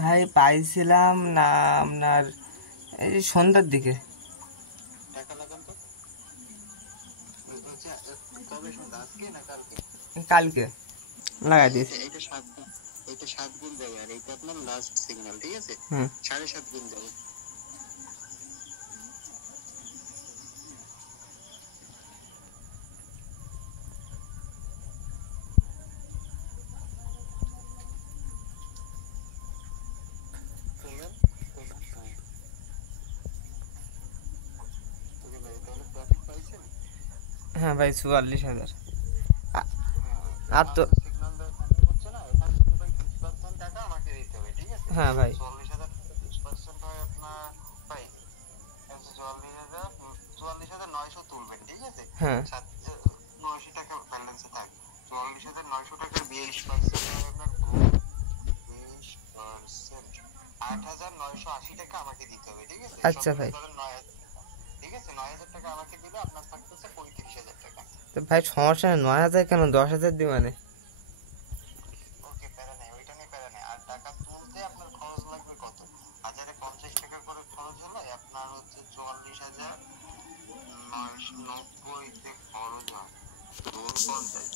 ভাই পাইছিলাম না আপনার এই যে সন্ধ্যার দিকে। কালকে লাগাই দিয়েছি। এটা 7 গুণ যাবে আর এটা আপনার লাস্ট সিগন্যাল, ঠিক আছে? 7.5 গুণ যাবে। হ্যাঁ ভাই 44,000। আর তো হ্যাঁ ভাই হ্যাঁ 900 টাকা ব্যালেন্সে থাকে। 44,900 টাকার 20% 8,980 টাকা আমাকে দিতে হবে, ঠিক আছে? আচ্ছা ভাই। ঠিক আছে, 9,000 টাকা আমাকে দিলে আপনার থাকতেছে 35,000 টাকা। তো ভাই সমস্যা নেই, 9,000 কেন, 10,000 দিই মানে। ওকে, প্যারা নেই, ওইটা নিয়ে প্যারা নেই। আর টাকা তুলতে আপনার খরচ লাগবে কত? 1,050 টাকা করে খরচ হলো আপনার হচ্ছে 44,990 খরচ হয় 50।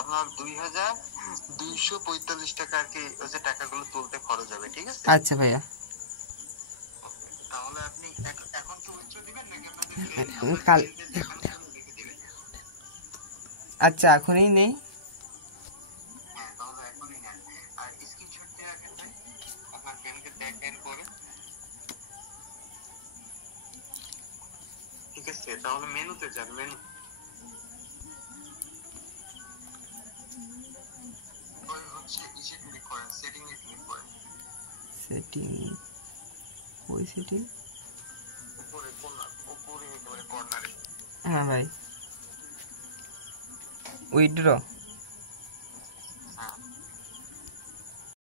আপনার 2,245 টাকা আর কি হচ্ছে টাকাগুলো তুলতে খরচ হবে, ঠিক আছে? আচ্ছা ভাইয়া। তাহলে আপনি এখন তো উইথড্র দিবেন নাকি কাল? আচ্ছা এখনই নেই। হ্যাঁ, তাহলে এখনই নেন। আর স্ক্রিনশট দিয়ে রাখেন ভাই, আপনার ব্যাংকে দেখেন পরে, ঠিক আছে? তাহলে মেনুতে যান, মেনু হচ্ছে ইসে ক্লিক করেন, সেটিং এ ক্লিক করেন। সেটিং? ওই সেটিং উপরে কর্নারে। হ্যাঁ ভাই, উইথড্র।